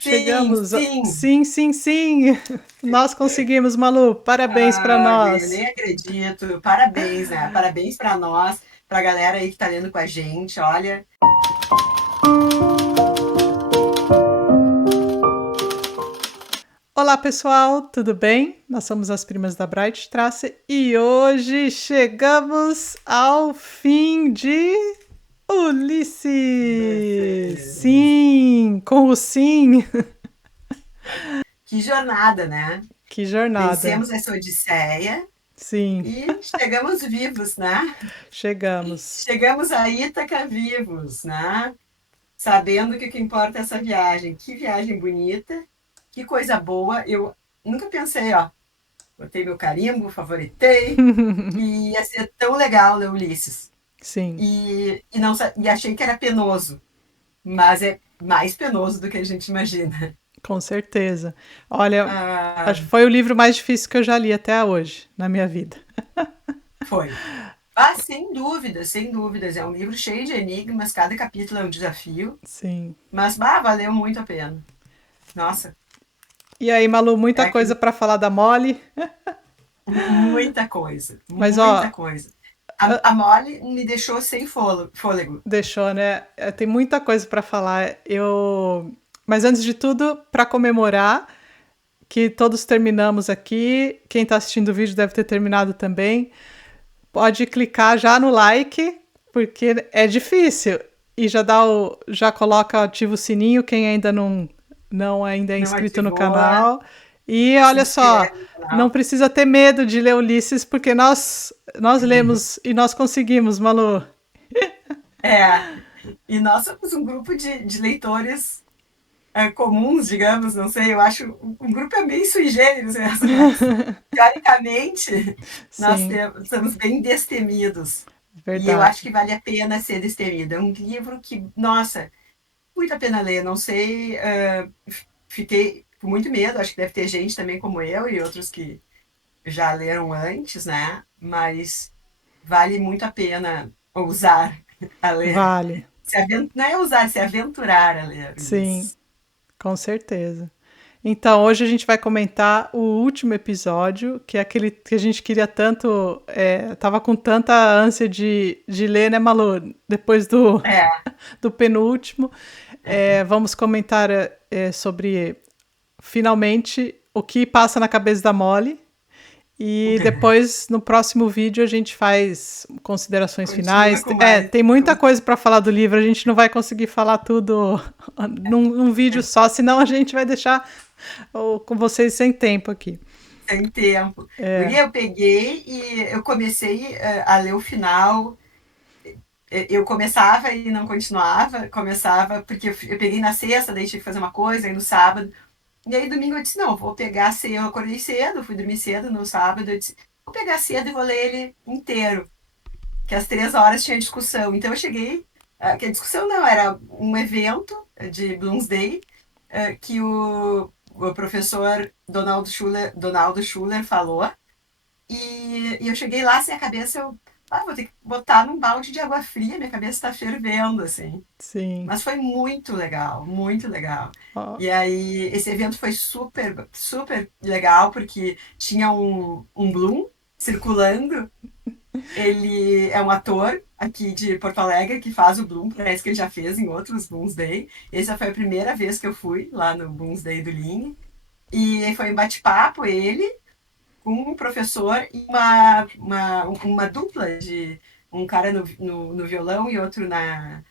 Sim, Chegamos. sim. Sim, sim, sim. Nós conseguimos, Malu. Parabéns para Eu nós. nem acredito. Parabéns, né? Parabéns para nós, para a galera aí que tá lendo com a gente. Olha, Olá, pessoal, tudo bem? Nós somos as primas da Bright Trace e hoje chegamos ao fim de Ulisses. vocês. Sim, com o sim. Que jornada, né? Que jornada. Vencemos essa odisseia Sim, e chegamos vivos, né? chegamos. Chegamos a Ítaca vivos, né? Sabendo que o que importa é essa viagem. Que viagem bonita, que coisa boa. Eu nunca pensei, ó, botei meu carimbo, favoritei, que ia ser tão legal ler Ulisses. Sim, Não, e achei que era penoso, mas é mais penoso do que a gente imagina. com certeza. Olha, acho Ah, que foi o livro mais difícil que eu já li até hoje na minha vida. foi. Ah, sem dúvidas. É um livro cheio de enigmas, cada capítulo é um desafio, Sim. mas bah, valeu muito a pena. Nossa, E aí, Malu, é muita coisa aquilo, para falar da Molly, muita coisa, mas muita ó, coisa. A Molly me deixou sem fôlego. deixou, né? Tem muita coisa para falar. Mas antes de tudo, para comemorar que todos terminamos aqui, quem está assistindo o vídeo deve ter terminado também. Pode clicar já no like, porque é difícil. E já coloca, ativa o sininho, quem ainda não ainda é Não inscrito no ativou, canal. E se olha só, inscreve no não canal. precisa ter medo de ler Ulisses, porque nós lemos e nós conseguimos, Malu. É, e nós somos um grupo de leitores comuns, digamos, não sei, eu acho um grupo é meio sui generis mesmo, mas teoricamente nós Sim, somos bem destemidos. E eu acho verdade. que vale a pena ser destemido. É um livro que, nossa, muito a pena ler. Não sei, fiquei com muito medo, acho que deve ter gente também como eu e outros que já leram antes, né? Mas vale muito a pena ousar a ler. Vale. Não é ousar, se aventurar a ler Sim, Ulisses. com certeza. Então, hoje a gente vai comentar o último episódio, que é aquele que a gente queria tanto, tava com tanta ânsia de ler, né, Malu? Depois É, do penúltimo. Vamos comentar sobre, finalmente, o que passa na cabeça da Molly. E depois, no próximo vídeo, a gente faz considerações continua finais. com mais. Tem muita coisa para falar do livro, a gente não vai conseguir falar tudo num vídeo só, senão a gente vai deixar com vocês sem tempo aqui. Sem tempo. É, Guria, eu peguei e eu comecei a ler o final. Eu começava e não continuava, começava porque eu peguei na sexta, daí tinha que fazer uma coisa, aí no sábado. E aí domingo eu disse, não, vou pegar cedo, eu acordei cedo, fui dormir cedo no sábado, eu disse, vou pegar cedo e vou ler ele inteiro, que às 3 horas tinha discussão. Então eu cheguei, que a discussão não, era um evento de Bloomsday, que o professor Donaldo Schuller falou, e eu cheguei lá sem a cabeça, vou ter que botar num balde de água fria, minha cabeça está fervendo, assim. sim. Mas foi muito legal, muito legal. Ó, E aí, esse evento foi super, super legal, porque tinha um Bloom circulando. Ele é um ator aqui de Porto Alegre que faz o Bloom, parece que ele já fez em outros Blooms Day. Essa foi a primeira vez que eu fui lá no Blooms Day do Linhe. E foi um bate-papo, ele com um professor e uma dupla de um cara no violão e outro na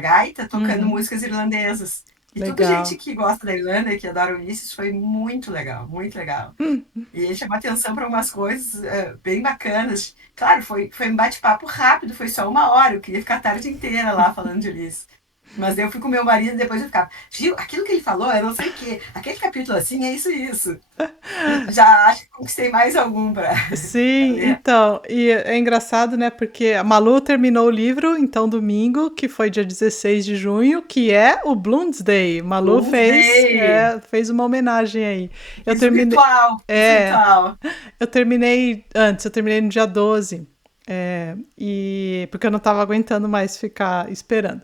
gaita, tocando uhum, músicas irlandesas. E tudo gente legal. que gosta da Irlanda, que adora Ulisses, foi muito legal, muito legal. E ele chamou atenção para umas coisas bem bacanas. Claro, foi um bate-papo rápido, foi só 1 hora, eu queria ficar a tarde inteira lá falando de Ulisses. Mas eu fui com meu marido e depois eu ficava, viu, aquilo que ele falou, eu não sei o quê, aquele capítulo assim é isso e isso. Já acho que conquistei mais algum para Sim, ler. então, e é engraçado, né? Porque a Malu terminou o livro, então, domingo, que foi dia 16 de junho, que é o Bloomsday. Malu Bloomsday! fez uma homenagem aí. Eu Fiz o terminei. ritual, fiz o É, ritual. eu terminei antes, eu terminei no dia 12. Porque eu não estava aguentando mais ficar esperando.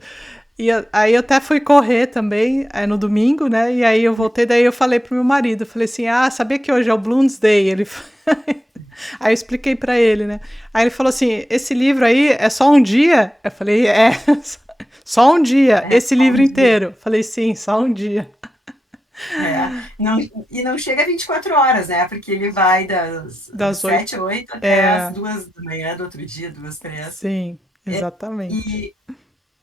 Aí eu até fui correr também, no domingo, né? E aí eu voltei, daí eu falei pro meu marido, eu falei assim, sabia que hoje é o Bloomsday? Aí eu expliquei pra ele, né? Aí ele falou assim, esse livro aí é só um dia? Eu falei, só um dia, É, esse só um livro dia. inteiro. Eu falei, sim, só um dia. É. Não, e não chega a 24 horas, né? Porque ele vai das Das 8. 7, 8 até as É, 2 da manhã do outro dia, 2, 3. sim, exatamente. E,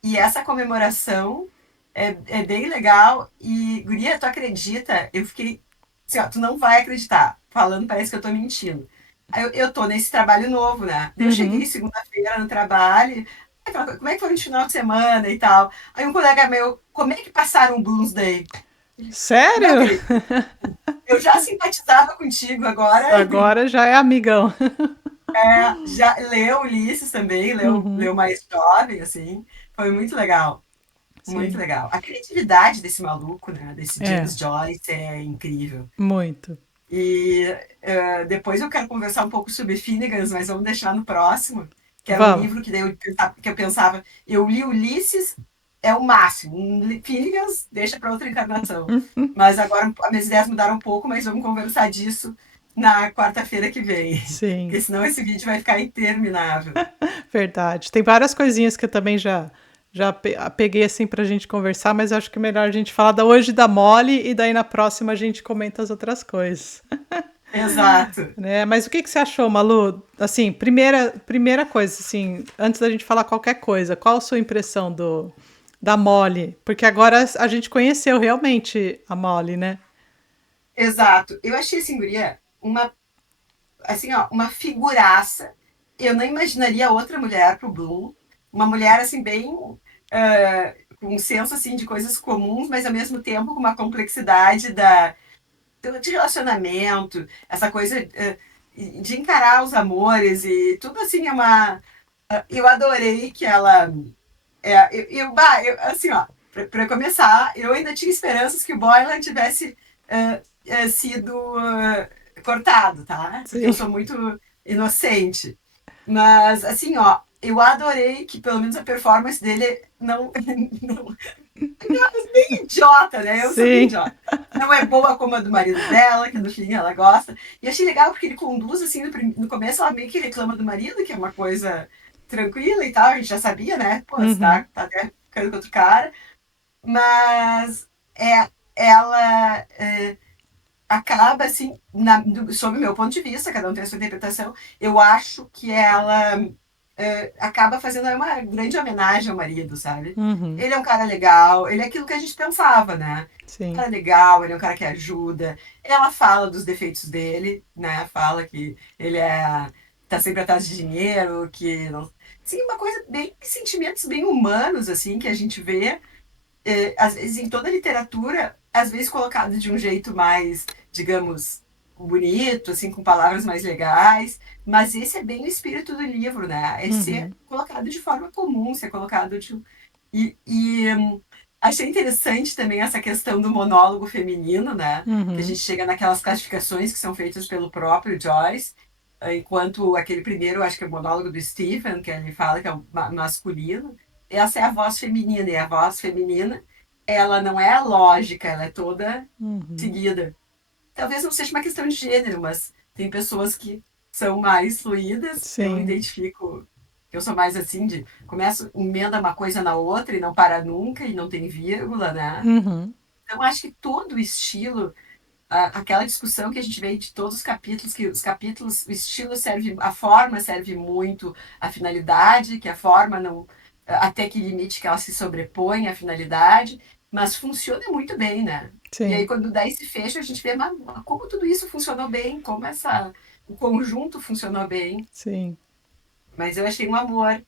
e essa comemoração é bem legal. E, guria, tu acredita? Eu fiquei. Assim, ó, tu não vai acreditar. Falando, parece que eu tô mentindo. Aí eu tô nesse trabalho novo, né? Eu cheguei Uhum. segunda-feira no trabalho. Como é que foi o final de semana e tal? Aí um colega meu, como é que passaram o Blues Day? Não, Sério? querido, eu já simpatizava contigo agora. Agora já é amigão. Já leu Ulisses também, Uhum. leu mais jovem, assim. Foi muito legal. Muito Sim, legal. A criatividade desse maluco, né? Desse é, James Joyce é incrível. muito. E depois eu quero conversar um pouco sobre Finnegan, mas vamos deixar no próximo, que era um Vamos. livro que eu pensava, eu li Ulisses, é o máximo. Finnegan deixa para outra encarnação. Mas agora as minhas ideias mudaram um pouco, mas vamos conversar disso na quarta-feira que vem. Sim, Porque senão esse vídeo vai ficar interminável. verdade. Tem várias coisinhas que eu também já peguei assim pra gente conversar, mas acho que é melhor a gente falar da hoje da Molly e daí na próxima a gente comenta as outras coisas. Exato. Né? Mas o que você achou, Malu? Assim, primeira coisa, assim, antes da gente falar qualquer coisa, qual a sua impressão da Molly? Porque agora a gente conheceu realmente a Molly, né? Exato. Eu achei assim, guria, assim, ó, uma figuraça. Eu não imaginaria outra mulher pro Bloom. Uma mulher, assim, bem... com um senso, assim, de coisas comuns, mas, ao mesmo tempo, com uma complexidade de relacionamento, essa coisa de encarar os amores e tudo, assim, é uma... Eu adorei que ela... assim, ó, para começar, eu ainda tinha esperanças que o Boylan tivesse sido cortado, tá? Porque eu Sim, sou muito inocente. Mas, assim, ó, eu adorei que pelo menos a performance dele não bem idiota, né? Eu sou bem sim, idiota. Não é boa como a do marido dela, que no fim ela gosta. E achei legal porque ele conduz, assim, no começo ela meio que reclama do marido, que é uma coisa tranquila e tal, a gente já sabia, né? Pô, você uhum, tá até ficando com outro cara. Mas ela acaba, assim, sob o meu ponto de vista, cada um tem a sua interpretação, eu acho que ela acaba fazendo uma grande homenagem ao marido, sabe? uhum, Ele é um cara legal, ele é aquilo que a gente pensava, né? Um sim, cara legal, ele é um cara que ajuda. Ela fala dos defeitos dele, né? Fala que ele tá sempre atrás de dinheiro, que não... Sim, uma coisa bem, sentimentos bem humanos, assim, que a gente vê, às vezes em toda a literatura, às vezes colocado de um jeito mais, digamos, bonito, assim, com palavras mais legais, mas esse é bem o espírito do livro, né? É ser uhum, colocado de forma comum, ser colocado de... Achei interessante também essa questão do monólogo feminino, né? Que a uhum, gente chega naquelas classificações que são feitas pelo próprio Joyce, enquanto aquele primeiro, acho que é o monólogo do Stephen, que ele fala que é o masculino, essa é a voz feminina, e a voz feminina, ela não é lógica, ela é toda uhum, seguida. Talvez não seja uma questão de gênero, mas tem pessoas que são mais fluídas, eu sim, identifico, eu sou mais assim, de começo, emenda uma coisa na outra e não para nunca, e não tem vírgula, né? uhum, Então, acho que todo o estilo, aquela discussão que a gente vê de todos os capítulos, que os capítulos, o estilo serve, a forma serve muito à finalidade, que a forma não, até que limite que ela se sobrepõe à finalidade, mas funciona muito bem, né? E aí, sim, quando dá esse fecho, a gente vê mas, como tudo isso funcionou bem, como o conjunto funcionou bem. sim. Mas eu achei um amor.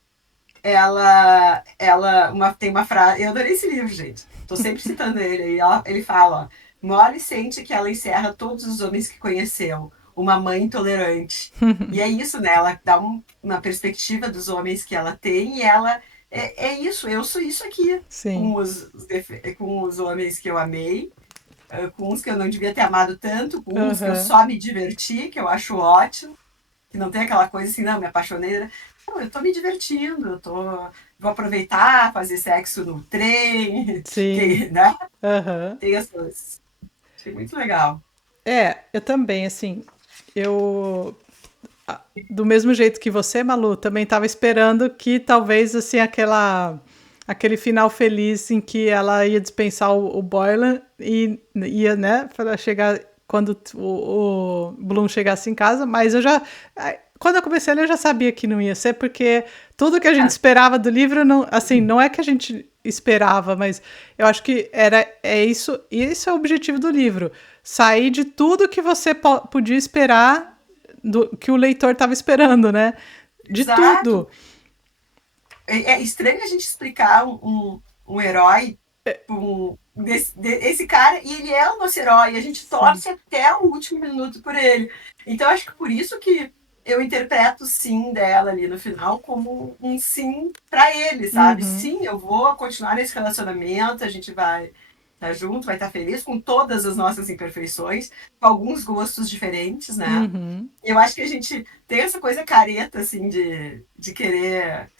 Tem uma frase. Eu adorei esse livro, gente. Tô sempre citando ele. E ele fala: ó, Molly sente que ela encerra todos os homens que conheceu, uma mãe intolerante. E é isso, né? Ela dá uma perspectiva dos homens que ela tem e ela é isso. Eu sou isso aqui. Sim. Com os homens que eu amei, com os que eu não devia ter amado tanto, com uns que eu Aham. só me diverti, que eu acho ótimo, que não tem aquela coisa assim, não, me apaixonei, né? eu tô me divertindo, vou aproveitar, fazer sexo no trem, Sim. que, né? Aham. Tem as coisas. Achei muito legal. Eu também, assim, eu do mesmo jeito que você, Malu, também estava esperando que talvez assim aquele final feliz em que ela ia dispensar o Boylan e ia, né, para chegar quando o Bloom chegasse em casa, mas eu já quando eu comecei a ler eu já sabia que não ia ser porque tudo que a gente Ah, esperava do livro não, assim, não é que a gente esperava, mas eu acho que é isso, e esse é o objetivo do livro, sair de tudo que você podia esperar que o leitor estava esperando, né? De tudo. exato. É estranho a gente explicar um herói, esse cara, e ele é o nosso herói, a gente Sim. torce até o último minuto por ele. Então, acho que por isso que eu interpreto o sim dela ali no final como um sim para ele, sabe? Uhum. Sim, eu vou continuar nesse relacionamento, a gente vai estar junto, vai estar feliz com todas as nossas imperfeições, com alguns gostos diferentes, né? Uhum. Eu acho que a gente tem essa coisa careta, assim, de querer.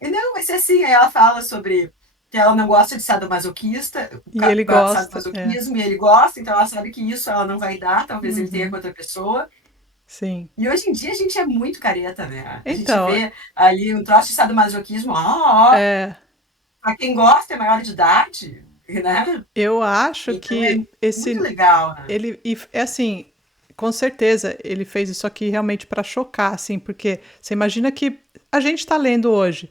E não, vai ser assim. Aí ela fala sobre que ela não gosta de sadomasoquista, E ele gosta, é. sadomasoquismo, e ele gosta, então ela sabe que isso ela não vai dar, talvez ele tenha Uhum. com outra pessoa. Sim. E hoje em dia a gente é muito careta, né? A gente Então, vê ali um troço de sadomasoquismo, é, pra quem gosta é maior de idade, né? eu acho Então é que muito esse legal, né? ele e é assim, com certeza ele fez isso aqui realmente para chocar, assim, porque você imagina que a gente está lendo hoje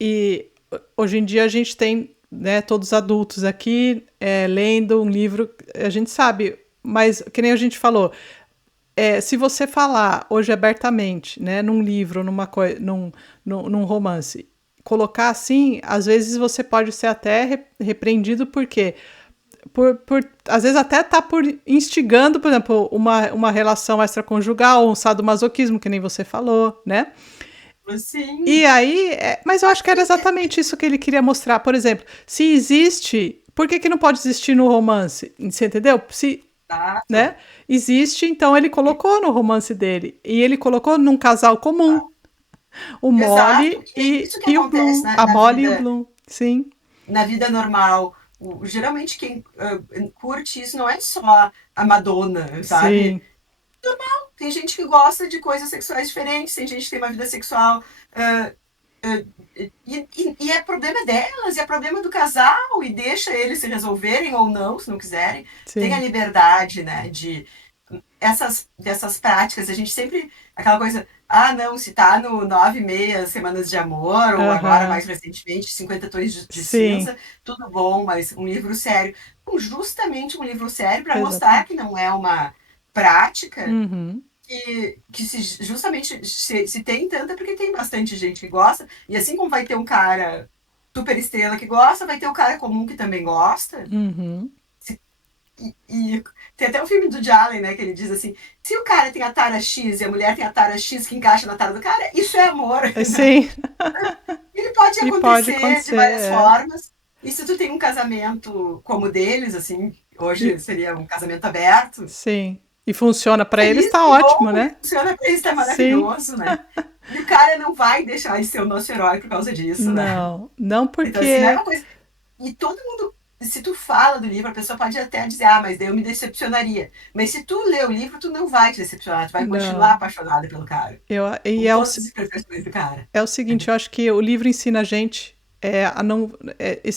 e hoje em dia a gente tem, né, todos adultos aqui lendo um livro, a gente sabe, mas que nem a gente falou, se você falar hoje abertamente, né, num livro, num romance, colocar assim, às vezes você pode ser até repreendido porque às vezes até tá por instigando, por exemplo, uma relação extraconjugal, um sadomasoquismo, que nem você falou, né? E Assim, aí, mas eu acho que era exatamente isso que ele queria mostrar. Por exemplo, se existe, por que não pode existir no romance? Você entendeu? Se, exato. né? Existe, então ele colocou no romance dele. E ele colocou num casal comum, o Exato, Molly e é isso que e o acontece Bloom. A Molly e o Bloom, sim. na vida normal. Geralmente quem curte isso não é só a Madonna, sabe? Sim, Tem gente que gosta de coisas sexuais diferentes, tem gente que tem uma vida sexual. Uh, e é problema delas, é problema do casal, e deixa eles se resolverem ou não, se não quiserem. Tem a sim. liberdade, né, de dessas práticas. A gente sempre, aquela coisa, não, se tá no 9,5 semanas de amor, ou agora Aham. mais recentemente, 50 tons de Sim, cinza, tudo bom, mas um livro sério. Então, justamente um livro sério para mostrar que exatamente. não é uma prática Uhum. que justamente se tem tanta, porque tem bastante gente que gosta, e assim como vai ter um cara super estrela que gosta, vai ter o cara comum que também gosta. Uhum. E tem até o filme do Jalen, né, que ele diz assim, se o cara tem a tara X e a mulher tem a tara X que encaixa na tara do cara, isso é amor. Sim, Ele pode e pode acontecer de acontecer, várias formas. E se tu tem um casamento como o deles, assim, hoje E, seria um casamento aberto, sim. E funciona para eles, feliz, tá que bom, ótimo, né? funciona pra isso, tá Sim. maravilhoso, né? E o cara não vai deixar de ser o nosso herói por causa disso, né? Não, não Então, assim, não é porque. uma coisa. E todo mundo, se tu fala do livro, a pessoa pode até dizer, mas daí eu me decepcionaria. Mas se tu lê o livro, tu não vai te decepcionar, tu vai continuar Não. apaixonada pelo cara. E Com todas as imperfeições do cara. é o seguinte, eu acho que o livro ensina a gente a não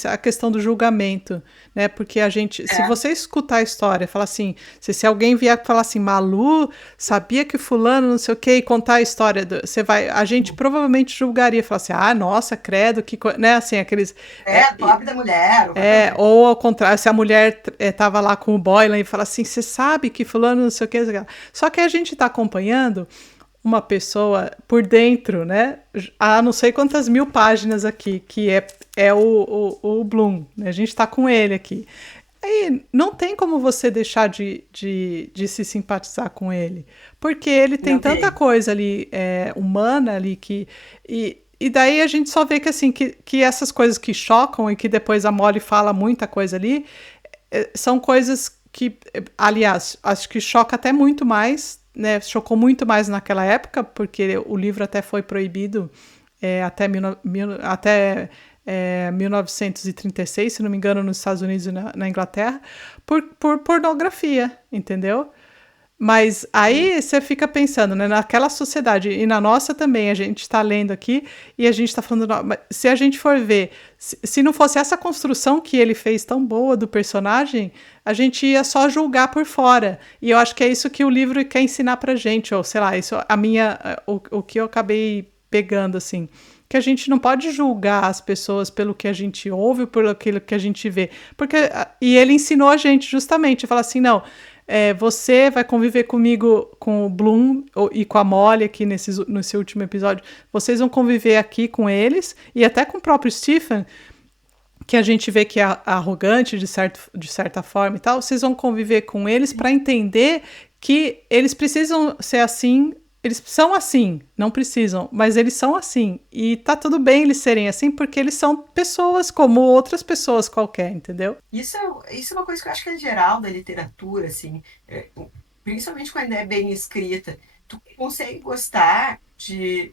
a questão do julgamento, né? Porque a gente, se É, você escutar a história, falar assim, se alguém vier falar assim, Malu, sabia que fulano não sei o quê, e contar a história, você vai, a gente provavelmente julgaria, falar assim, nossa, credo, né? Assim, aqueles pobre da mulher, ou qualquer coisa. ou ao contrário, se a mulher tava lá com o Boylan e fala assim, você sabe que fulano não sei o que, só que a gente está acompanhando uma pessoa por dentro, né? Há não sei quantas mil páginas aqui, que é o Bloom, né? A gente está com ele aqui. Aí não tem como você deixar de se simpatizar com ele, porque ele tem Não tanta tem. coisa ali humana ali que e daí a gente só vê que assim que essas coisas que chocam e que depois a Molly fala muita coisa ali são coisas que, aliás, acho que choca até muito mais, né? Chocou muito mais naquela época, porque o livro até foi proibido até 1936, se não me engano, nos Estados Unidos e na Inglaterra, por pornografia, entendeu? Mas aí você fica pensando, né, naquela sociedade, e na nossa também, a gente está lendo aqui, e a gente está falando, se a gente for ver, se não fosse essa construção que ele fez tão boa do personagem, a gente ia só julgar por fora. E eu acho que é isso que o livro quer ensinar pra gente, ou sei lá, isso o que eu acabei pegando, assim, que a gente não pode julgar as pessoas pelo que a gente ouve, pelo aquilo que a gente vê. E ele ensinou a gente justamente, falar assim, não, você vai conviver comigo, com o Bloom e com a Molly aqui nesse último episódio. Vocês vão conviver aqui com eles e até com o próprio Stephen, que a gente vê que é arrogante de certa forma e tal. Vocês vão conviver com eles para entender que eles precisam ser assim. Eles são assim, não precisam, mas eles são assim. E tá tudo bem eles serem assim, porque eles são pessoas como outras pessoas qualquer, entendeu? Isso é uma coisa que eu acho que é geral da literatura, assim, principalmente quando é bem escrita. Tu consegue gostar de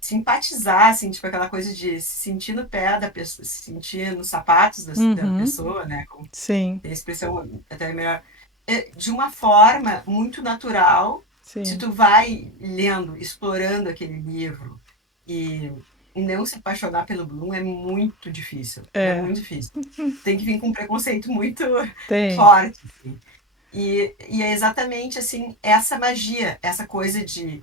simpatizar, assim, tipo aquela coisa de se sentir no pé da pessoa, se sentir nos sapatos da pessoa, né? Como Sim, tem a expressão até melhor. De uma forma muito natural, se sim. tu vai lendo, explorando aquele livro e não se apaixonar pelo Bloom é muito difícil. É É, muito difícil. Tem que vir com um preconceito muito tem. forte, assim. E é exatamente assim essa magia, essa coisa de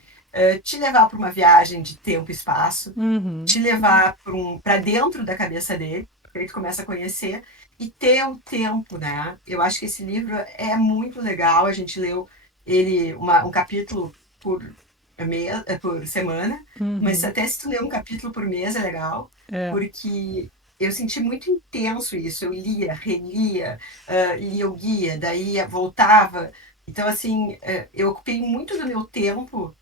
te levar para uma viagem de tempo e espaço, Uhum. te levar para dentro da cabeça dele, que aí tu começa a conhecer, e ter um tempo, né? Eu acho que esse livro é muito legal. A gente leu ele um capítulo por semana, mas Uhum. até se tu ler um capítulo por mês é legal, É. porque eu senti muito intenso isso. Eu lia, relia, lia o guia, daí voltava. Então, assim, eu ocupei muito do meu tempo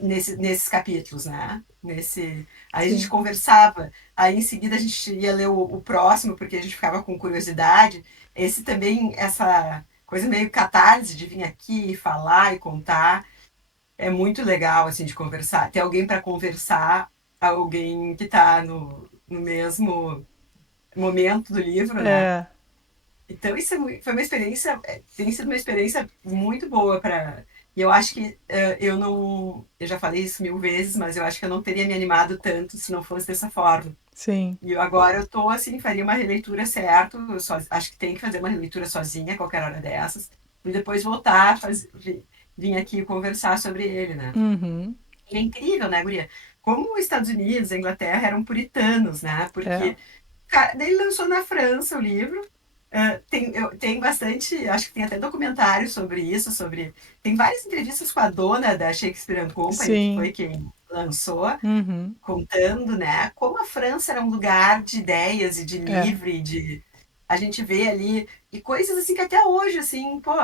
nesses capítulos, né? Aí a gente Sim. conversava, aí em seguida a gente ia ler o próximo, porque a gente ficava com curiosidade. Esse também, essa coisa meio catarse de vir aqui e falar e contar, é muito legal, assim, de conversar. Ter alguém para conversar, alguém que está no mesmo momento do livro, né? É. Então, foi uma experiência, tem sido uma experiência muito boa para. E eu acho que eu não. Eu já falei isso mil vezes, mas eu acho que eu não teria me animado tanto se não fosse dessa forma. Sim. E agora eu tô assim, faria uma releitura certo. Acho que tem que fazer uma releitura sozinha, qualquer hora dessas. E depois voltar, vir aqui conversar sobre ele, né? Uhum. E é incrível, né, Guria? Como os Estados Unidos, a Inglaterra eram puritanos, né? É. Porque daí ele lançou na França o livro. Tem bastante, acho que tem até documentário sobre isso, tem várias entrevistas com a dona da Shakespeare and Company, que Sim. foi quem lançou, Uhum. contando, né, como a França era um lugar de ideias e de É. livre, a gente vê ali, e coisas assim que até hoje, assim, pô,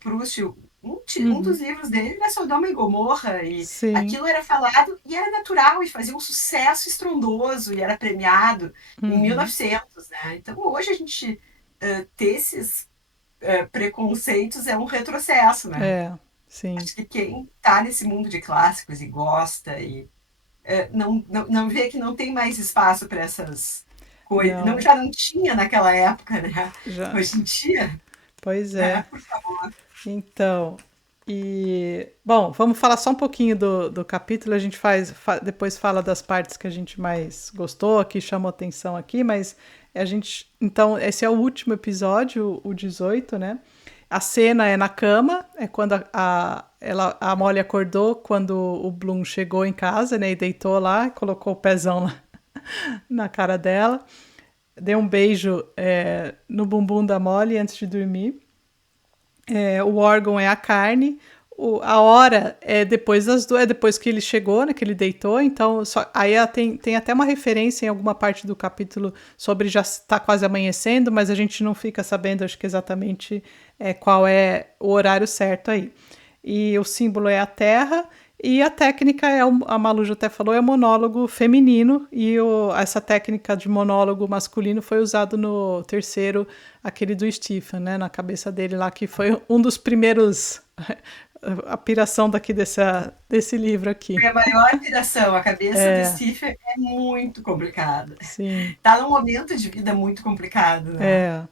Proust, um dos Uhum. livros dele era Sodoma e Gomorra, e Sim. aquilo era falado e era natural, e fazia um sucesso estrondoso, e era premiado em Uhum. 1900, né? Então, hoje a gente ter esses preconceitos é um retrocesso, né? É. Sim. Acho que quem está nesse mundo de clássicos e gosta, e não vê que não tem mais espaço para essas coisas, não, Não. já não tinha naquela época, né? Já. Hoje em dia, Pois né? é. Por favor. Então, bom, vamos falar só um pouquinho do capítulo. A gente depois fala das partes que a gente mais gostou, que chamou atenção aqui, mas então, esse é o último episódio, o 18, né? A cena é na cama, é quando a Molly acordou quando o Bloom chegou em casa, né? E deitou lá, colocou o pezão lá na cara dela, deu um beijo no bumbum da Molly antes de dormir. O órgão é a carne, a hora é depois das duas, é depois que ele chegou, né, que ele deitou, então aí tem até uma referência em alguma parte do capítulo sobre já está quase amanhecendo, mas a gente não fica sabendo, acho que exatamente qual é o horário certo aí. E o símbolo é a terra, e a técnica a Malu já até falou, é o monólogo feminino, e essa técnica de monólogo masculino foi usado no terceiro, aquele do Stephen, né, na cabeça dele lá, que foi um dos primeiros a piração daqui desse livro aqui. Foi a maior piração. A cabeça do Stephen é muito complicada. Sim, Tá num momento de vida muito complicado, né? é.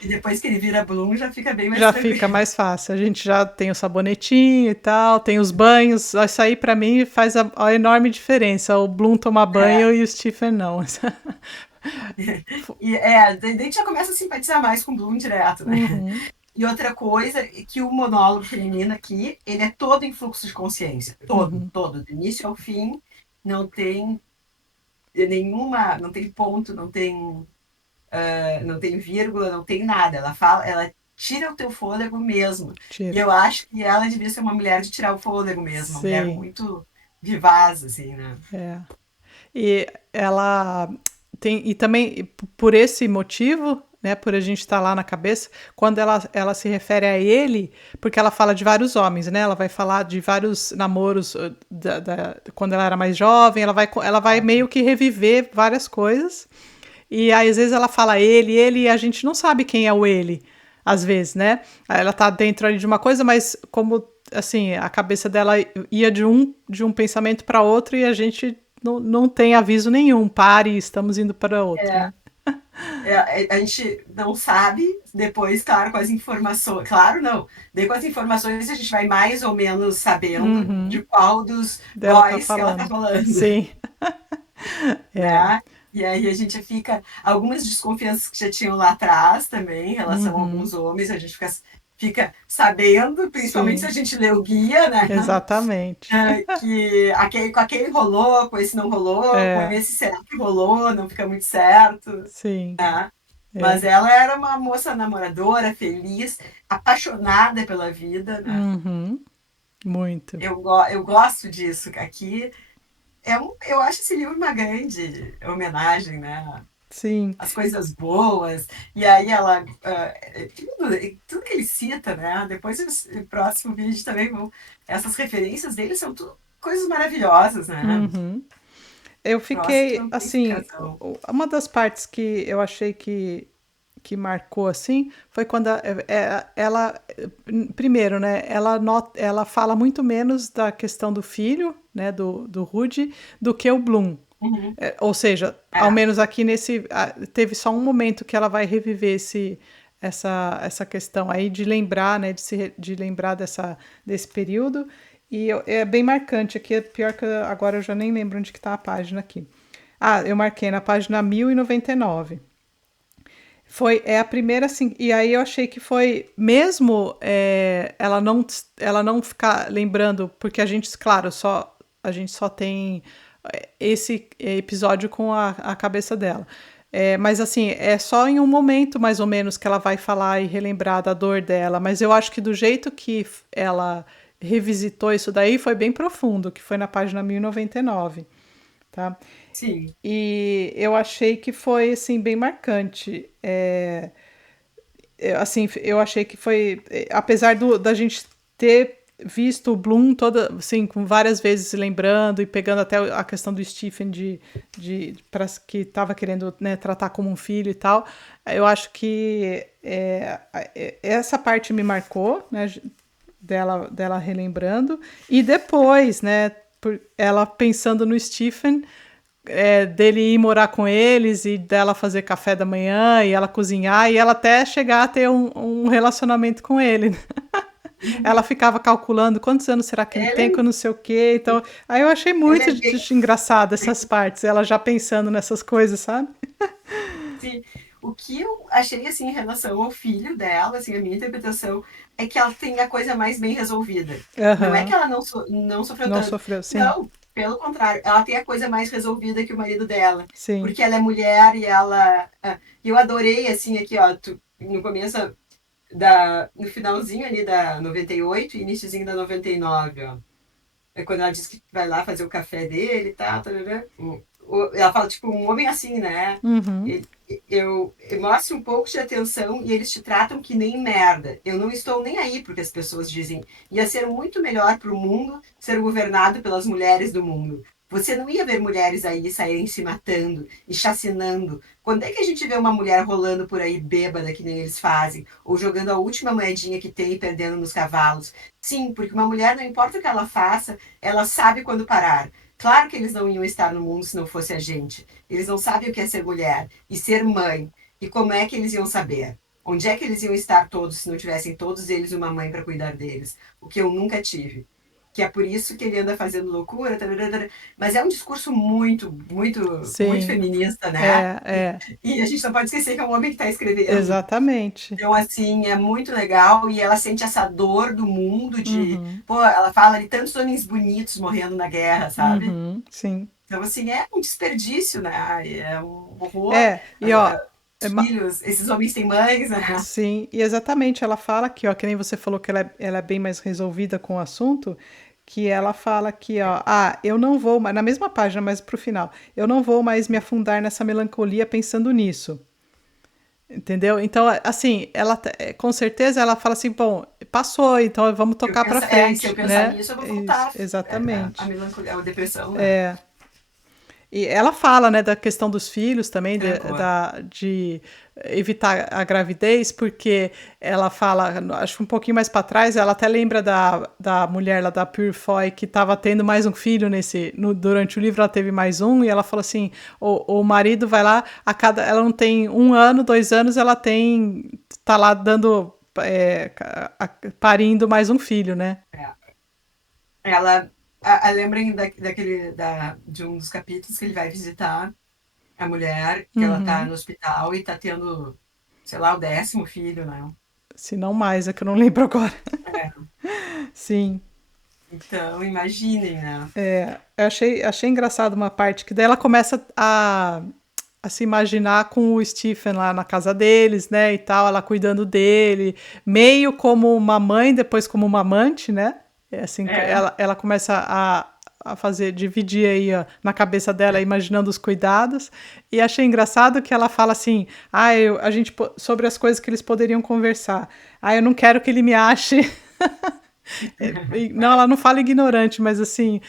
E depois que ele vira Bloom, já fica bem mais Já fica tranquilo. mais fácil. A gente já tem o sabonetinho e tal, tem os banhos. Isso aí pra mim faz a enorme diferença. O Bloom tomar banho É. e o Stephen não. E daí a gente já começa a simpatizar mais com o Bloom direto, né? Uhum, E outra coisa é que o monólogo feminino aqui, ele é todo em fluxo de consciência. Todo, uhum, todo. Do início ao fim, não tem nenhuma, não tem ponto, não tem vírgula, não tem nada. Ela fala, ela tira o teu fôlego mesmo. E tira. eu acho que ela devia ser uma mulher de tirar o fôlego mesmo, uma mulher Sim, muito vivaz, assim, né? é. E ela tem, e também por esse motivo, né, por a gente estar lá na cabeça, quando ela se refere a ele, porque ela fala de vários homens, né? Ela vai falar de vários namoros quando ela era mais jovem, ela vai meio que reviver várias coisas. E aí, às vezes ela fala ele, e a gente não sabe quem é o ele, às vezes, né? Ela tá dentro ali de uma coisa, mas como assim, a cabeça dela ia de um pensamento para outro e a gente não tem aviso nenhum. Pare, estamos indo para outro, É, né? a gente não sabe, depois, claro, com as informações. Claro, não. Daí com as informações a gente vai mais ou menos sabendo de Uhum, qual dos dela tá boys que ela tá falando. falando, Sim, é. né? E aí a gente fica. Algumas desconfianças que já tinham lá atrás também, em relação a Uhum, alguns homens, a gente fica sabendo, principalmente se a sim, gente lê o guia, né? exatamente. Que com aquele rolou, com esse não rolou, com É, esse será que rolou, não fica muito certo, sim, né? Mas é. ela era uma moça namoradora, feliz, apaixonada pela vida, né? Uhum, muito. Eu gosto disso. Aqui eu acho esse livro uma grande homenagem, né? Sim. As coisas boas. E aí ela. Tudo que ele cita, né? Depois o próximo vídeo também vão. Essas referências dele são tudo coisas maravilhosas, né? Uhum. Eu Troço que fiquei, não tem assim, explicação. uma das partes que eu achei que marcou, assim, foi quando ela primeiro, né, ela fala muito menos da questão do filho, né, do Rudy, do que o Bloom. Uhum. Ou seja, ao É, menos aqui teve só um momento que ela vai reviver essa questão aí de lembrar, né, de lembrar desse período. E é bem marcante aqui, é pior que agora eu já nem lembro onde que tá a página aqui. Ah, eu marquei na página 1099. É a primeira, assim, e aí eu achei que foi, mesmo ela não ficar lembrando, porque claro, a gente só tem esse episódio com a cabeça dela. Mas assim, é só em um momento, mais ou menos, que ela vai falar e relembrar da dor dela. Mas eu acho que do jeito que ela revisitou isso daí foi bem profundo, que foi na página 1099, tá? sim. E eu achei que foi assim bem marcante. Assim, eu achei que foi, apesar da gente ter visto o Bloom toda, assim, com várias vezes lembrando e pegando até a questão do Stephen que estava querendo, né, tratar como um filho e tal, eu acho que essa parte me marcou, né, dela relembrando e depois, né, ela pensando no Stephen, dele ir morar com eles e dela fazer café da manhã e ela cozinhar e ela até chegar a ter um relacionamento com ele. Ela Uhum. ficava calculando quantos anos será que ele tem com Ele, não sei o quê. Então, aí eu achei ele muito é bem engraçado essas partes, ela já pensando nessas coisas, sabe? assim. O que eu achei assim em relação ao filho dela, assim, a minha interpretação é que ela tem a coisa mais bem resolvida. Não é que Aham. ela não sofreu Não tanto. sofreu, sim. Não, pelo contrário, ela tem a coisa mais resolvida que o marido dela, Sim. porque ela é mulher e ela. Eu adorei assim aqui, ó, no começo no finalzinho ali da 98 e iníciozinho da 99, ó. É quando ela diz que vai lá fazer o café dele e tal, tarará. Ela fala, tipo, um homem assim, né? Uhum. Ele- eu mostro um pouco de atenção e eles te tratam que nem merda. Eu não estou nem aí porque as pessoas dizem. Ia ser muito melhor para o mundo ser governado pelas mulheres do mundo. Você não ia ver mulheres aí saírem se matando e chacinando. Quando é que a gente vê uma mulher rolando por aí bêbada, que nem eles fazem, ou jogando a última moedinha que tem e perdendo nos cavalos? Sim, porque uma mulher, não importa o que ela faça, ela sabe quando parar. Claro que eles não iam estar no mundo se não fosse a gente. Eles não sabem o que é ser mulher e ser mãe. E como é que eles iam saber? Onde é que eles iam estar todos se não tivessem todos eles uma mãe para cuidar deles? O que eu nunca tive. Que é por isso que ele anda fazendo loucura, tararara. Mas é um discurso muito, muito, muito Sim, feminista, né? é, é, E a gente não pode esquecer que é um homem que está escrevendo. exatamente. Então, assim, é muito legal e ela sente essa dor do mundo de... Uhum, Pô, ela fala de tantos homens bonitos morrendo na guerra, sabe? uhum, sim. Então, assim, é um desperdício, né? É um horror. E ó, é Os filhos, esses homens têm mães, né? sim, e exatamente, ela fala aqui, ó, que nem você falou que ela é bem mais resolvida com o assunto, que ela fala aqui, ó, eu não vou, na mesma página, mas pro final, eu não vou mais me afundar nessa melancolia pensando nisso, entendeu? Então, assim, com certeza ela fala assim, bom, passou, então vamos tocar pra Se eu frente, pensar né? nisso, eu vou Isso, voltar a exatamente. melancolia, a depressão, né? E ela fala, né, da questão dos filhos também, Trancou. de evitar a gravidez, porque ela fala, acho que um pouquinho mais para trás, ela até lembra da mulher lá da Purefoy que estava tendo mais um filho durante o livro, ela teve mais um, e ela fala assim, o marido vai lá, ela não tem 1 ano, 2 anos, tá lá dando, parindo mais um filho, né? É. Ela, lembrem de um dos capítulos que ele vai visitar a mulher, que ela tá Uhum. no hospital e tá tendo, sei lá, o 10º filho, né? Se não mais, é que eu não lembro agora. É. Sim. Então, imaginem, né? Eu achei engraçado uma parte que daí ela começa a se imaginar com o Stephen lá na casa deles, né, e tal, ela cuidando dele, meio como uma mãe, depois como uma amante, né? É assim, É. ela começa a fazer, dividir aí ó, na cabeça dela, imaginando os cuidados, e achei engraçado que ela fala assim, sobre as coisas que eles poderiam conversar. Eu não quero que ele me ache não, ela não fala ignorante, mas assim,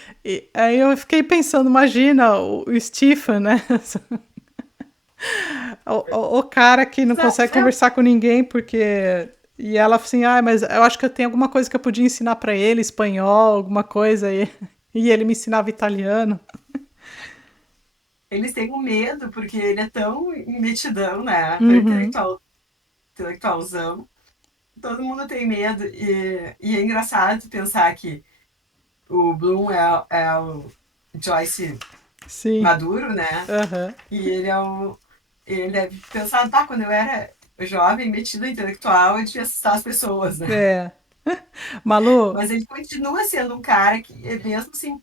aí eu fiquei pensando, imagina o Stephen, né? O cara que não consegue Não, conversar com ninguém porque. E ela assim, mas eu acho que eu tenho alguma coisa que eu podia ensinar pra ele, espanhol, alguma coisa aí. E ele me ensinava italiano. eles têm um medo, porque ele é tão metidão, né? Tão Uhum. intelectualzão. Todo mundo tem medo. E é engraçado pensar que o Bloom é o Joyce Sim. maduro, né? Aham. E ele deve pensar, tá, quando eu era jovem, metido intelectual, eu devia assustar as pessoas, né? É. Malu, Mas ele continua sendo um cara que, mesmo assim,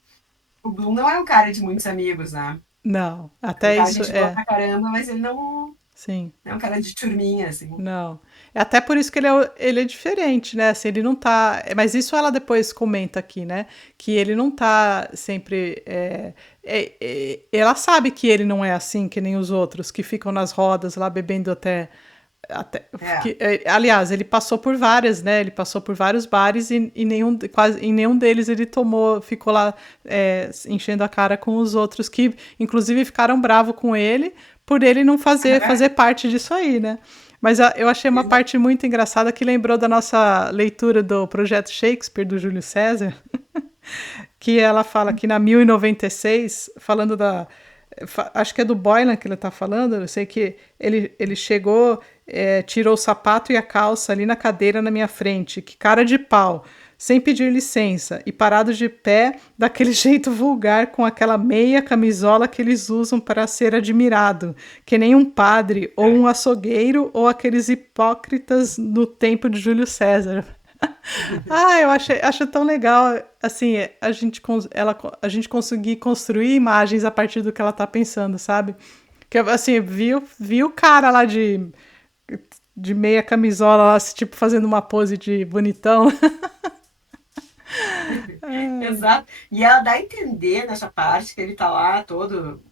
o Bloom não é um cara de muitos amigos, né? não. É um Até cara isso gente boa é. pra caramba, mas ele não Sim. é um cara de turminha, assim. Não. É até por isso que ele é diferente, né? Assim, ele não tá. Mas isso ela depois comenta aqui, né? Que ele não tá sempre. Ela sabe que ele não é assim que nem os outros, que ficam nas rodas lá bebendo até É, aliás, ele passou por várias, né? Ele passou por vários bares e quase em nenhum deles ele ficou lá enchendo a cara com os outros que, inclusive, ficaram bravos com ele por ele não fazer parte disso aí, né? Mas eu achei uma parte muito engraçada que lembrou da nossa leitura do Projeto Shakespeare do Júlio César, que ela fala que na 1096, falando acho que é do Boylan que ele tá falando, eu sei que ele chegou, tirou o sapato e a calça ali na cadeira na minha frente, que cara de pau, sem pedir licença, e parado de pé, daquele jeito vulgar, com aquela meia camisola que eles usam para ser admirado, que nem um padre, ou um açougueiro, ou aqueles hipócritas no tempo de Júlio César. Eu acho tão legal, assim, a gente conseguir construir imagens a partir do que ela tá pensando, sabe? Que, assim, viu o cara lá de meia camisola lá, tipo, fazendo uma pose de bonitão. exato. E ela dá a entender nessa parte que ele tá lá todo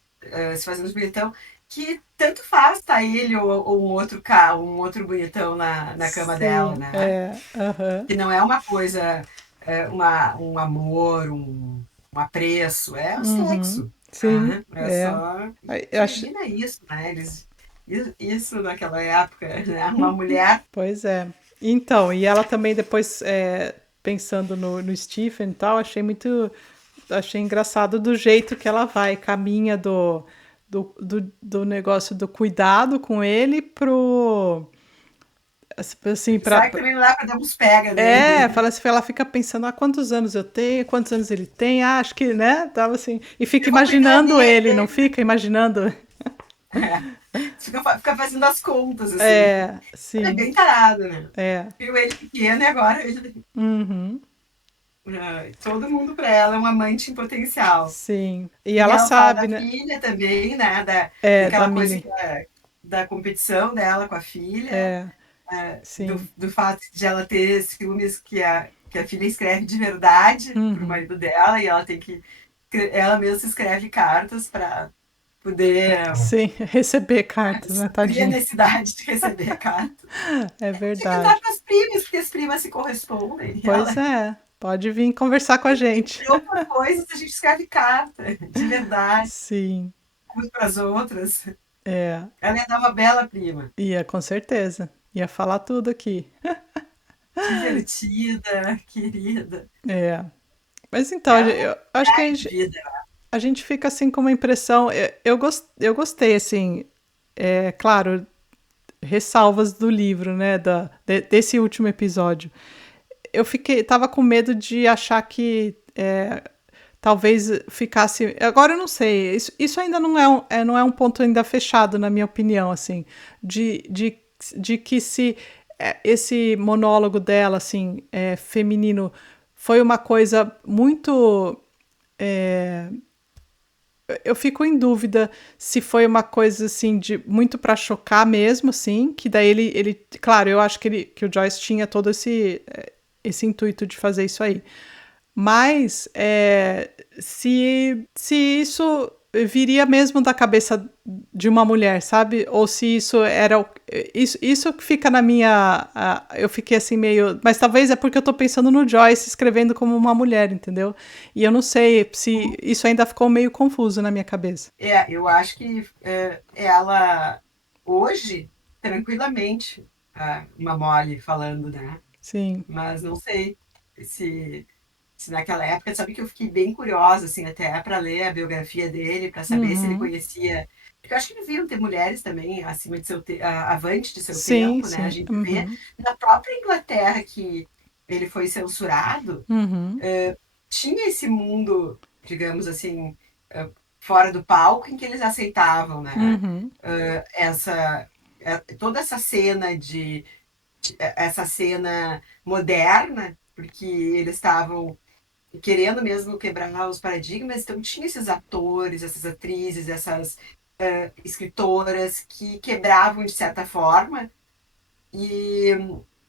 se fazendo de bonitão, que tanto faz tá ele ou um outro carro, um outro bonitão na cama dela, Sim, né? aham. Que não é uma coisa, um amor, um apreço, é o Uhum. sexo, Sim, né? É é. só. Eu acho. Imagina isso, né? Isso naquela época, né? Uma mulher. Pois é. Então, e ela também depois, pensando no Stephen e tal, achei engraçado do jeito que ela vai, caminha do negócio do cuidado com ele pro, assim, Será que também não dá para dar uns pega nele? fala assim, ela fica pensando, quantos anos eu tenho, quantos anos ele tem, acho que, né, tava assim, e fica Eu vou cuidar imaginando ele, não dele. fica imaginando? É. Fica fazendo as contas, assim. Ele é Sim, bem tarado, né? é, Viu ele pequeno e agora ele. uhum, Todo mundo para ela é uma amante em potencial. sim, e E ela ela fala sabe, da né, filha também, né? da Daquela coisa Millie, da competição dela com a filha, sim, do fato de ela ter ciúmes que a filha escreve de verdade pro uhum. marido dela e ela tem que. Ela mesma escreve cartas para poder Sim, receber cartas, né, suprir a tadinha. necessidade de receber cartas. É Tinha que mandar verdade. para as primas, porque as primas se correspondem. E Pois ela, é, pode vir conversar com a gente. entre outras coisas, a gente escreve carta de verdade Sim, umas para as outras. é, Ela ia dar uma bela prima. ia com certeza. Ia falar tudo aqui. Divertida, querida. É. Mas então, Ela é eu acho que de vida. a gente fica assim com uma impressão. Eu gostei, assim, claro, ressalvas do livro, né, desse último episódio. Tava com medo de achar que talvez ficasse. Agora eu não sei. Isso ainda não é um ponto ainda fechado, na minha opinião, assim, de que se esse monólogo dela, assim, feminino, foi uma coisa muito. é, eu fico em dúvida se foi uma coisa assim de muito para chocar mesmo, assim, que daí claro, eu acho que o Joyce tinha todo esse intuito de fazer isso aí. Mas se isso viria mesmo da cabeça de uma mulher, sabe? Ou se isso era. Isso que fica na minha. Eu fiquei assim meio. Mas talvez é porque eu tô pensando no Joyce escrevendo como uma mulher, entendeu? E eu não sei se isso ainda ficou meio confuso na minha cabeça. Eu acho que ela, hoje, tranquilamente, uma Molly falando, né? Sim. Mas não sei se, se naquela época, sabe que eu fiquei bem curiosa, assim, até para ler a biografia dele, para saber se ele Uhum. conhecia. Porque eu acho que deviam ter mulheres também acima de avante de seu Sim, tempo, né? A sim. gente vê Uhum. na própria Inglaterra que ele foi censurado, Uhum. tinha esse mundo, digamos assim, eh, fora do palco em que eles aceitavam, né? Uhum. Essa toda essa cena moderna, porque eles estavam querendo mesmo quebrar os paradigmas, então tinha esses atores, essas atrizes, essas escritoras que quebravam de certa forma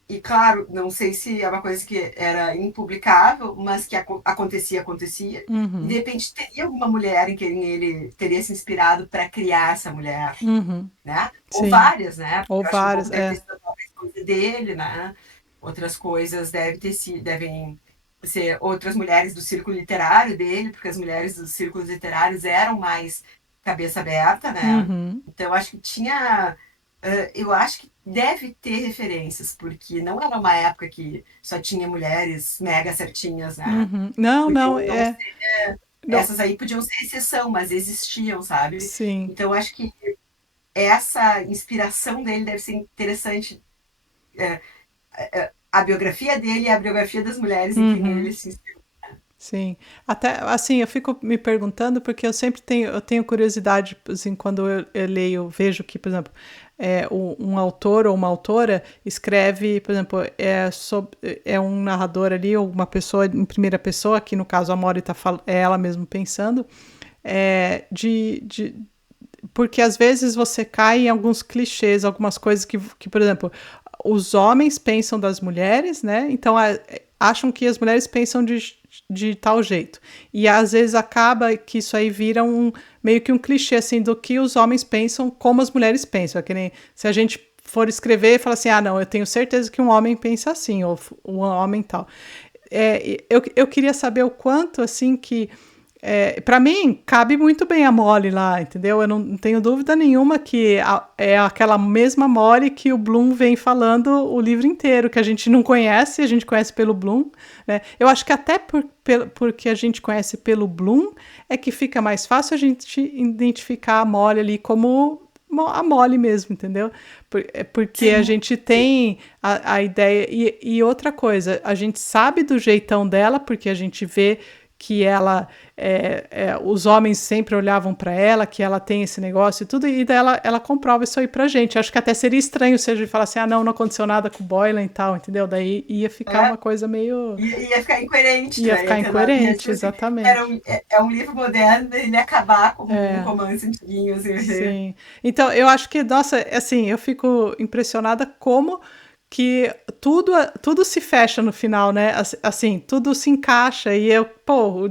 e claro, não sei se é uma coisa que era impublicável, mas que acontecia. E de Uhum. repente teria alguma mulher em quem ele teria se inspirado para criar essa mulher, Uhum. né? Ou Sim. várias, né? Ou Porque eu acho que um várias, pouco deve ter sido a própria escolha dele, né? Outras coisas devem ser outras mulheres do círculo literário dele, porque as mulheres dos círculos literários eram mais cabeça aberta, né? Uhum. Então, eu acho que tinha. Eu acho que deve ter referências, porque não era uma época que só tinha mulheres mega certinhas, né? Uhum. Não, não, Podiam não ser, não, essas aí podiam ser exceção, mas existiam, sabe? sim. Então, eu acho que essa inspiração dele deve ser interessante. A biografia dele e a biografia das mulheres em quem ele Uhum. se inspirou. Sim. Até assim, eu fico me perguntando porque eu tenho curiosidade, assim, quando eu leio, vejo que, por exemplo, um autor ou uma autora escreve, por exemplo, é um narrador ali ou uma pessoa em primeira pessoa, que no caso a Mori é ela mesma pensando, é, de, porque às vezes você cai em alguns clichês, algumas coisas que, por exemplo, os homens pensam das mulheres, né? Então acham que as mulheres pensam de tal jeito. E às vezes acaba que isso aí vira meio que um clichê assim do que os homens pensam como as mulheres pensam. É que nem se a gente for escrever e falar assim, não, eu tenho certeza que um homem pensa assim, ou um homem tal. Eu queria saber o quanto assim que Para mim, cabe muito bem a Molly lá, entendeu? Eu não tenho dúvida nenhuma que é aquela mesma Molly que o Bloom vem falando o livro inteiro, que a gente não conhece, a gente conhece pelo Bloom, né? Eu acho que até porque a gente conhece pelo Bloom é que fica mais fácil a gente identificar a Molly ali como a Molly mesmo, entendeu? Porque a Sim, gente sim. tem a ideia. E outra coisa, a gente sabe do jeitão dela, porque a gente vê que ela os homens sempre olhavam para ela, que ela tem esse negócio e tudo, e daí ela comprova isso aí pra gente. Acho que até seria estranho se a gente falasse, ah, não aconteceu nada com o Boylan e tal, entendeu? Daí ia ficar É, uma coisa meio. ia ficar incoerente, Ia né? ficar Ia, incoerente, tipo assim, era exatamente. é um livro moderno, ele ia acabar como um É, romance antiguinho, assim. sim. Então, eu acho que, nossa, assim, eu fico impressionada como que tudo se fecha no final, né? Assim, tudo se encaixa. E o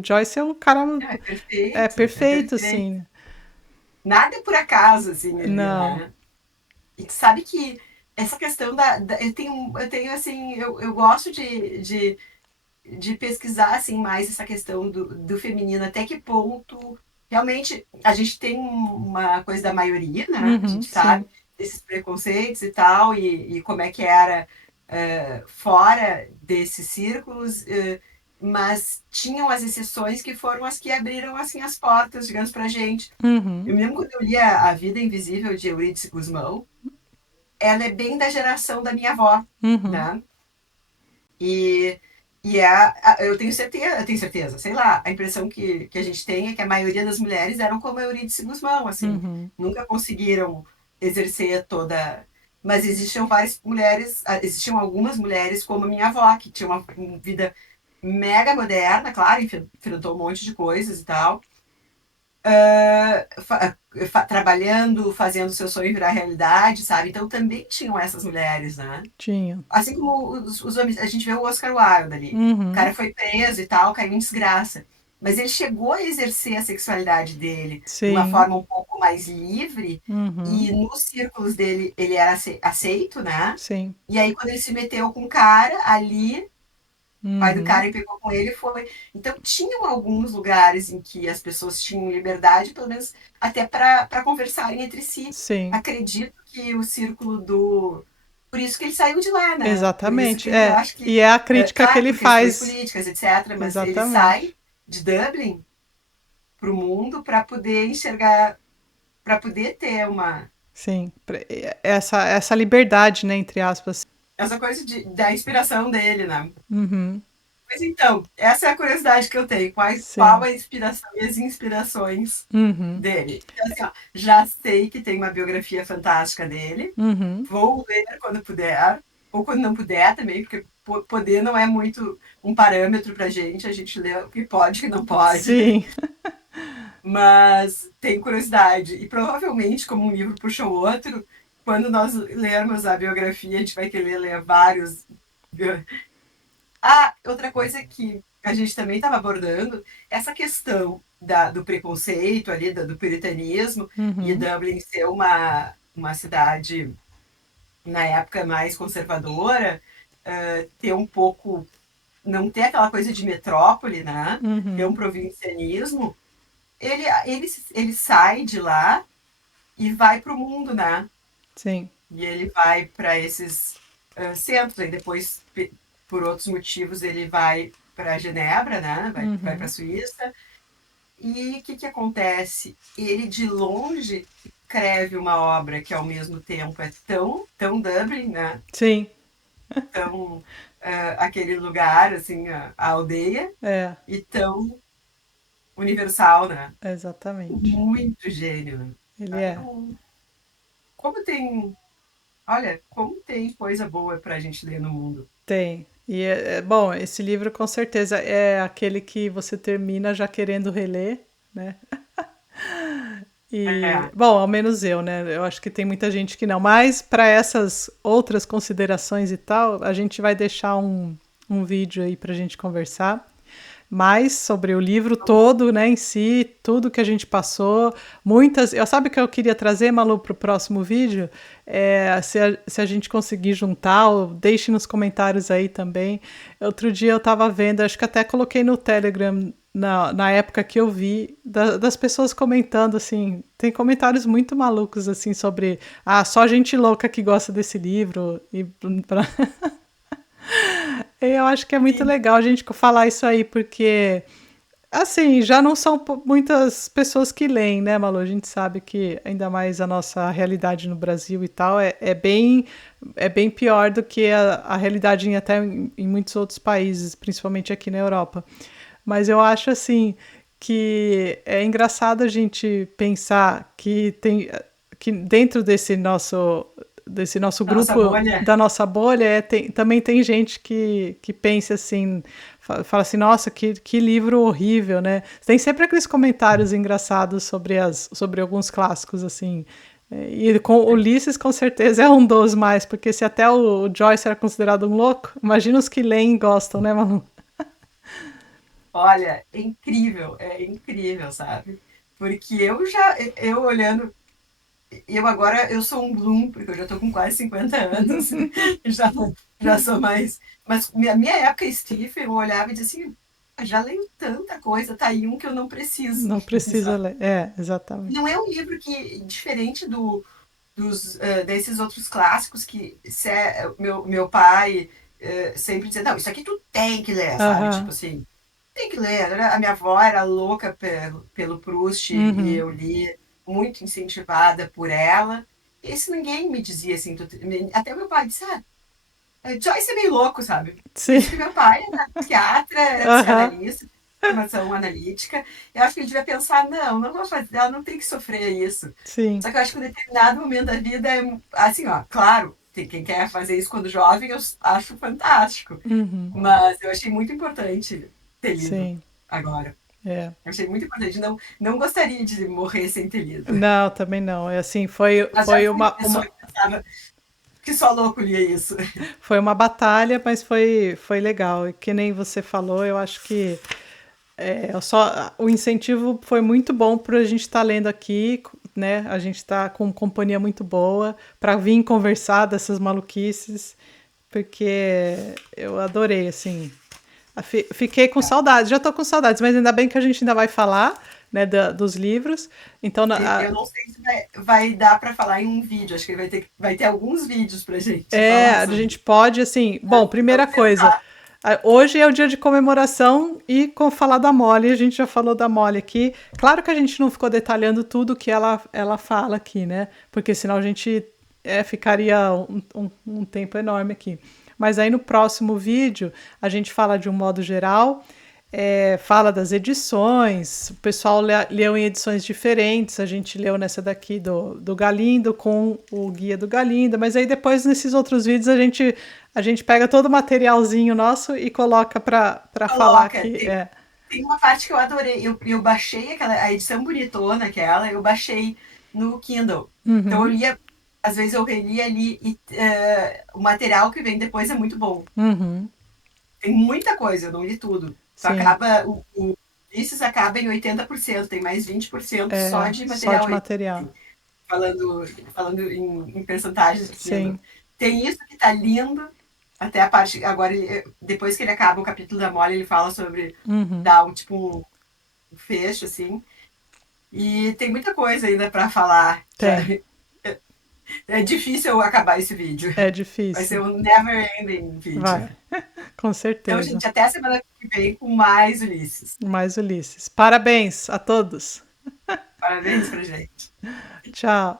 Joyce é um cara É perfeito, perfeito. assim. Nada é por acaso, assim, ali, Não. né? E tu sabe que essa questão eu tenho assim, eu gosto de pesquisar, assim, mais essa questão do feminino, até que ponto realmente a gente tem uma coisa da maioria, né? A Uhum, gente sim. sabe desses preconceitos e tal, e como é que era fora desses círculos, mas tinham as exceções que foram as que abriram, assim, as portas, digamos, pra gente. Eu Uhum, me lembro quando eu li A Vida Invisível de Eurídice Guzmão, ela é bem da geração da minha avó, uhum, né? E, eu tenho certeza, sei lá, a impressão que a gente tem é que a maioria das mulheres eram como a Eurídice Guzmão, assim, uhum. nunca conseguiram exercer toda. Mas existiam várias mulheres, existiam algumas mulheres como a minha avó, que tinha uma vida mega moderna, claro, enfrentou um monte de coisas e tal, trabalhando, fazendo seu sonho virar realidade, sabe? Então também tinham essas mulheres, né? Tinha. Assim como os homens, a gente vê o Oscar Wilde ali. O Uhum, cara foi preso e tal, caiu em desgraça. Mas ele chegou a exercer a sexualidade dele de uma sim. forma um pouco mais livre, Uhum, e nos círculos dele ele era aceito, né? sim. E aí, quando ele se meteu com o cara ali, o pai do Uhum, cara pegou com ele e foi. Então, tinham alguns lugares em que as pessoas tinham liberdade, pelo menos até para conversarem entre si. sim. Acredito que o círculo do. Por isso que ele saiu de lá, né? Por isso Exatamente. que ele, eu acho que. E é a crítica que Claro, ele por questões faz. políticas, etc., mas ele sai Exatamente. de Dublin para o mundo para poder enxergar, para poder ter uma. Sim. Essa liberdade, né, entre aspas. Essa coisa da inspiração dele, né? Uhum, Mas então, essa é a curiosidade que eu tenho. Qual sim. a inspiração e as inspirações Uhum, dele? Então, assim, ó, já sei que tem uma biografia fantástica dele. uhum. Vou ler quando puder, ou quando não puder também, porque poder não é muito um parâmetro pra gente. A gente lê o que pode e o que não pode. Sim. Mas tem curiosidade. E provavelmente, como um livro puxa o outro, quando nós lermos a biografia, a gente vai querer ler vários. Ah, outra coisa que a gente também estava abordando, essa questão do preconceito ali, do puritanismo, e Uhum, Dublin ser uma cidade, na época, mais conservadora, ter um pouco, não ter aquela coisa de metrópole, né? Ter um uhum. provincianismo, ele sai de lá e vai para o mundo, né? Sim. E ele vai para esses centros, aí depois, por outros motivos, ele vai para Genebra, né? Vai para a Uhum. Suíça. E o que acontece? Ele, de longe, escreve uma obra que, ao mesmo tempo, é tão Dublin, né? Sim. Tão aquele lugar, assim, a aldeia, É, e tão universal, né? exatamente. Muito gênio, né? Ele é. Então, como tem, olha, como tem coisa boa para a gente ler no mundo. Tem. E bom, esse livro com certeza é aquele que você termina já querendo reler, né? E, É, bom, ao menos eu, né? Eu acho que tem muita gente que não. Mas para essas outras considerações e tal, a gente vai deixar um vídeo aí para a gente conversar mais sobre o livro todo, né, em si, tudo que a gente passou, muitas. Eu sabe o que eu queria trazer, Malu, para o próximo vídeo? Se a gente conseguir juntar, ou deixe nos comentários aí também. Outro dia eu estava vendo, acho que até coloquei no Telegram na época que eu vi, das pessoas comentando, assim, tem comentários muito malucos, assim, sobre, só gente louca que gosta desse livro, eu acho que é muito Sim. legal a gente falar isso aí, porque, assim, já não são muitas pessoas que leem, né, Malu? A gente sabe que, ainda mais a nossa realidade no Brasil e tal, é bem pior do que a realidade até em muitos outros países, principalmente aqui na Europa. Mas eu acho assim que é engraçado a gente pensar que dentro desse nosso A nossa grupo bolha. da nossa bolha também tem gente que pensa assim, fala assim, nossa, que livro horrível, né? Tem sempre aqueles comentários engraçados sobre alguns clássicos assim. E com Ulisses com certeza é um dos mais, porque se até o Joyce era considerado um louco, imagina os que leem e gostam, né, Manu? Olha, é incrível, sabe? Porque eu olhando, eu agora, eu sou um Bloom, porque eu já tô com quase 50 anos, já, já sou mais, mas minha época, Stephen, eu olhava e dizia assim, já leio tanta coisa, tá aí um que eu não preciso, Não precisa sabe? ler. É, exatamente. Não é um livro que, diferente desses outros clássicos que meu pai sempre dizia, não, isso aqui tu tem que ler, sabe? Tipo Aham. assim, tem que ler. Né? A minha avó era louca pelo Proust e Uhum. eu li muito incentivada por ela. Esse ninguém me dizia assim, até meu pai disse, Joyce é meio louco, sabe? Sim. Isso que meu pai era psiquiatra, era Aham. psicanalista, formação analítica. Eu acho que ele devia pensar, não vou fazer, ela não tem que sofrer isso. Sim. Só que eu acho que em um determinado momento da vida, assim, ó, claro, tem quem quer fazer isso quando jovem, eu acho fantástico. Uhum. Mas eu achei muito importante ter lido Sim. agora. É. Eu achei muito importante. Não gostaria de morrer sem ter lido. Não, também não. É assim, Mas já fui uma pessoa que pensava que só louco lia isso. foi uma batalha, mas foi legal. E que nem você falou, eu acho que o incentivo foi muito bom para a gente estar lendo aqui, né? A gente está com companhia muito boa para vir conversar dessas maluquices, porque eu adorei, assim. Fiquei com saudades, já tô com saudades, mas ainda bem que a gente ainda vai falar, né, dos livros. Então, Eu não sei se vai dar para falar em um vídeo. Acho que vai ter alguns vídeos para gente falar a sobre. gente pode, assim. Bom, primeira Vamos coisa, tentar. hoje é o dia de comemoração e com falar da Molly, a gente já falou da Molly aqui. Claro que a gente não ficou detalhando tudo que ela fala aqui, né? Porque senão a gente ficaria um tempo enorme aqui. Mas aí no próximo vídeo a gente fala de um modo geral, fala das edições, o pessoal leu em edições diferentes, a gente leu nessa daqui do Galindo com o guia do Galindo, mas aí depois nesses outros vídeos a gente pega todo o materialzinho nosso e coloca para falar Coloca. aqui. Tem uma parte que eu adorei. Eu baixei a edição bonitona, aquela, eu baixei no Kindle. Então eu Uhum, lia, às vezes eu relia ali e o material que vem depois é muito bom. uhum, Tem muita coisa, eu não li tudo. Só sim, acaba, o Ulisses acaba em 80%, tem mais 20% só de só de material material. extra, falando em percentagens de Kindle. Sim, Tem isso que tá lindo, até a parte, agora, depois que ele acaba o capítulo da Molly, ele fala sobre uhum, dar um fecho, assim, e tem muita coisa ainda para falar. tem. É difícil eu acabar esse vídeo. É Vai ser difícil. um never ending vídeo. Vai, com Então, certeza. gente, até a semana que vem com mais Ulisses. Mais Ulisses. Parabéns a todos. Parabéns pra gente. Tchau.